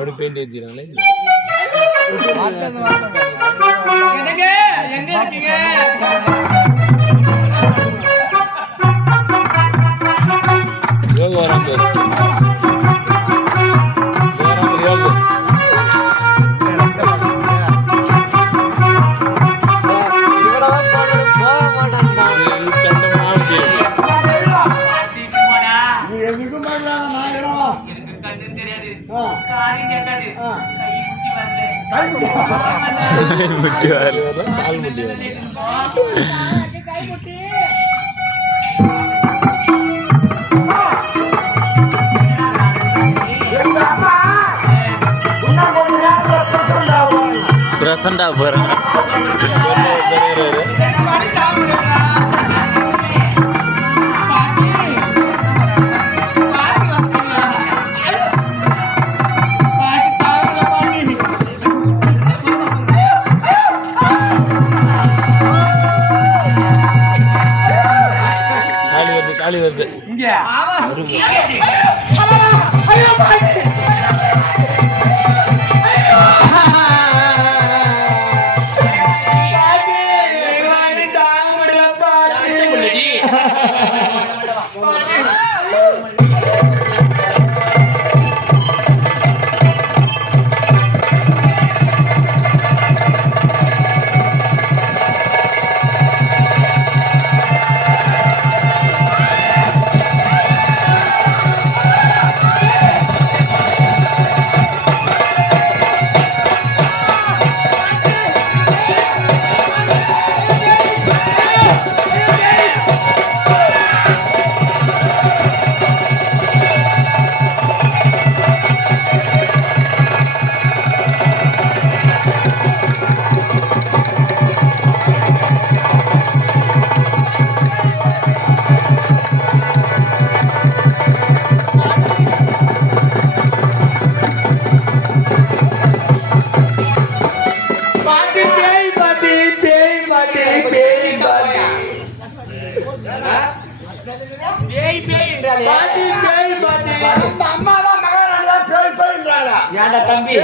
ஒரு பெயிண்ட் ஏத்திறாங்களே என்னங்க எங்க இருக்கீங்க யோக வராம யோக முட்டி வரல கால் முட்டி வரல பிரசண்டா போறேன் காளி வருது இங்க ஏன்டா தம்பி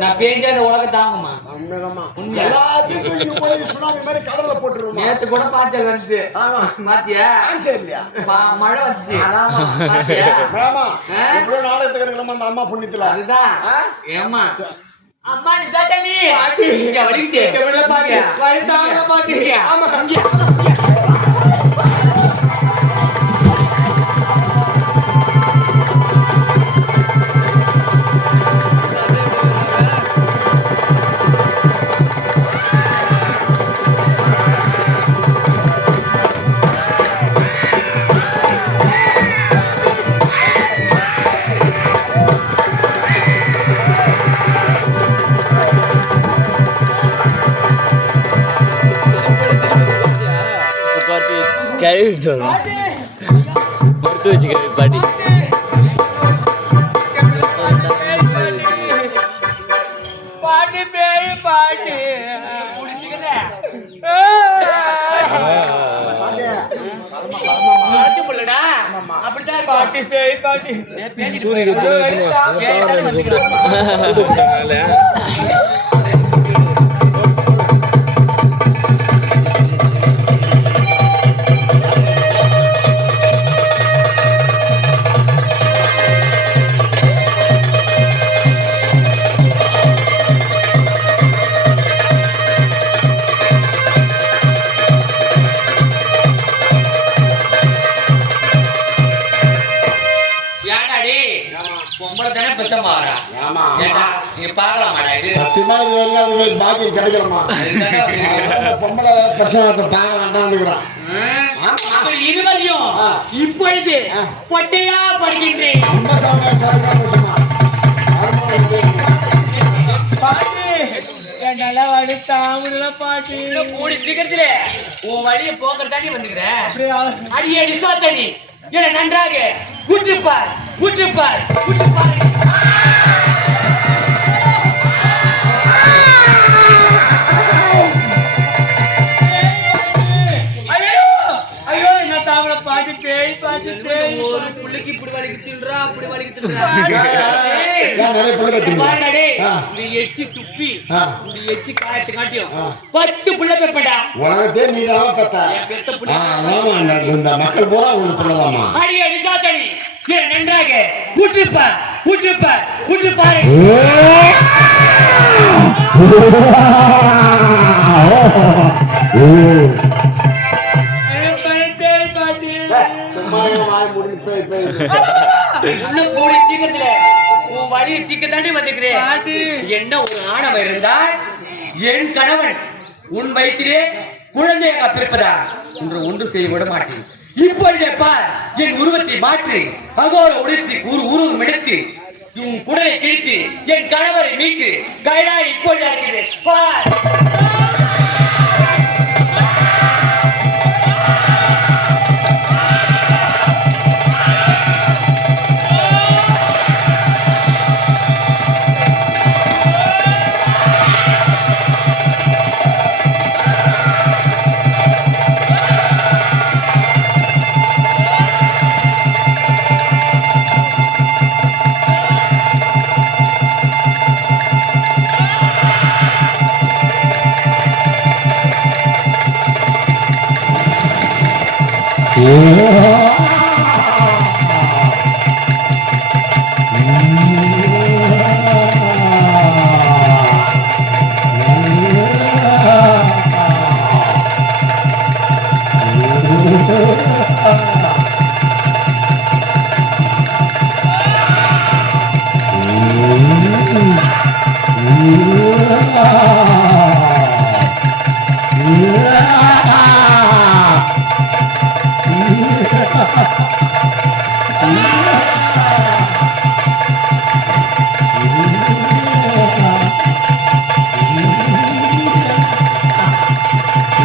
நான் பேஞ்சா உலக தாங்குமா நேத்து கூட பாய்ச்சல் வந்து பாத்தியா மழை வந்துச்சு அம்மா புண்ணியத்துல அதுதான் ஏமா அம்மா நிசாட்டனி வலிக்கிட்டே பாத்தியா மறுத்து வச்சுக்கிறேன் பாட்டி பாட்டி பேய் பாட்டி அப்படிதான் பாட்டி பேய் பாட்டி சூரிய பாக்கி கிடைக்கலாமா பொம்பளை பிரச்சனை தாங்கலாம் இருவரையும் இப்பொழுது பொட்டையா படுகின்றேன் நல்லா வழி தாமுல பாட்டி கூடி சீக்கிரத்துல உன் வழியை போக்குறதாண்டி வந்துக்கிறேன் அடியடி சாத்தனி என நன்றாக ஊற்றுப்பார் ஊற்றுப்பார் ஊற்றுப்பார் ஐயோ ஐயோ என்ன தாமரை பாட்டி பேய் பாட்டி பேய் ஒரு புள்ளைக்கு இப்படி வலிக்கு தின்றா அப்படி வலிக்கு தின்றா ஏன் நிறைய புள்ள கத்துங்க? நீ எச்சி துப்பி நீ எச்சி காட்டியும் 10 புள்ள பெப்படா உலகத்தே நீ தான் பெத்த. என் பெத்த புள்ள ஆமா, இந்த மக்கள் பூரா உங்க பிள்ளைதாம்மா. அடி அடி சாத்தடி ஏ நன்றாக ஊற்று பாரு சும்மா வாய் மூடி போய் போய். இன்னும் கூடி சீக்கிரத்துல உன் வழியை தீக்க தாண்டி வந்துக்கிறேன். என்ன ஒரு ஆணவம் இருந்தால் என் கணவன் உன் வயிற்றிலே குழந்தையாக பிறப்பதா என்று ஒன்று செய்ய விட மாட்டேன். இப்பொழுதே பார், என் உருவத்தை மாற்றி அகோர உடைத்து உருவம் எடுத்து உன் குடலை கிழித்து என் கணவரை மீட்டு கைலா இப்பொழுது இருக்கிறேன் பார்.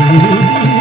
Mm-hmm.